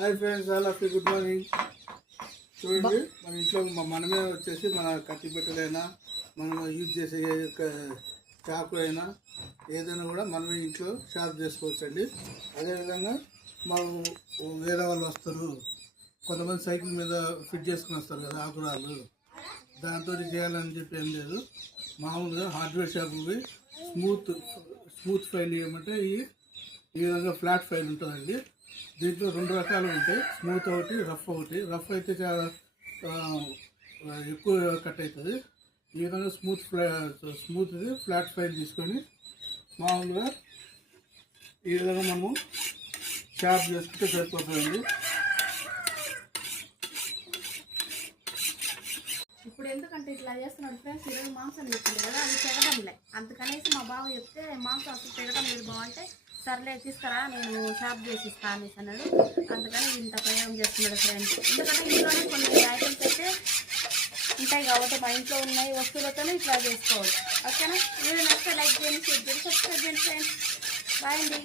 Hi friends, all of you good morning. చూడండి, మన ఇంట్లో మనమే వచ్చేసి మన కత్తి పెట్టెలైనా మనం యూజ్ చేసే చాకు అయినా ఏదైనా కూడా మనమే ఇంట్లో షార్ప్ చేసుకోవచ్చు అండి. అదేవిధంగా మనం వేరే వాళ్ళు వస్తారు, కొంతమంది సైకిల్ మీద ఫిట్ చేసుకుని వస్తారు కదా ఆకురాలు, దాంతో చేయాలని చెప్పి ఏం లేదు. మామూలుగా హార్డ్వేర్ షాపుకి స్మూత్ ఫైల్ ఇవ్వమంటే ఈ విధంగా ఫ్లాట్ ఫైల్ ఉంటుందండి. దీంట్లో రెండు రకాలు ఉంటాయి, స్మూత్ ఒకటి, రఫ్ ఒకటి. రఫ్ అయితే చాలా ఎక్కువ కట్ అవుతుంది. ఈ విధంగా స్మూత్ది ఫ్లాట్ ఫైల్ తీసుకొని మామూలుగా ఈ విధంగా మనము షార్ప్ చేసుకుంటే సరిపోతుందండి. ఇప్పుడు ఎందుకంటే ఇట్లా చేస్తున్నాడు ఫ్రెండ్స్, ఈరోజు మాంసం చెప్పింది కదా, అది తెగడంలే. అందుకనేసి మా బావ చెప్తే మాంసం అసలు తెగడం లేదు బాగుంటే సర్లే తీసుకురా నేను షార్ప్ చేసి ఇస్తాను అనేసి అన్నాడు. అందుకని ఇంత ప్రయోగం చేస్తున్నాడు ఫ్రెండ్స్. ఎందుకంటే ఇంట్లోనే కొన్ని ఐటమ్స్ అయితే ఉంటాయి కాబట్టి మా ఇంట్లో ఉన్నాయి వస్తువులతోనే ఇట్లా చేసుకోవాలి. ఓకేనా? వీడియో నచ్చితే లైక్ చేయండి, షేర్ చేయండి, సబ్స్క్రైబ్ చేయండి ఫ్రెండ్స్. బాయ్ అండి.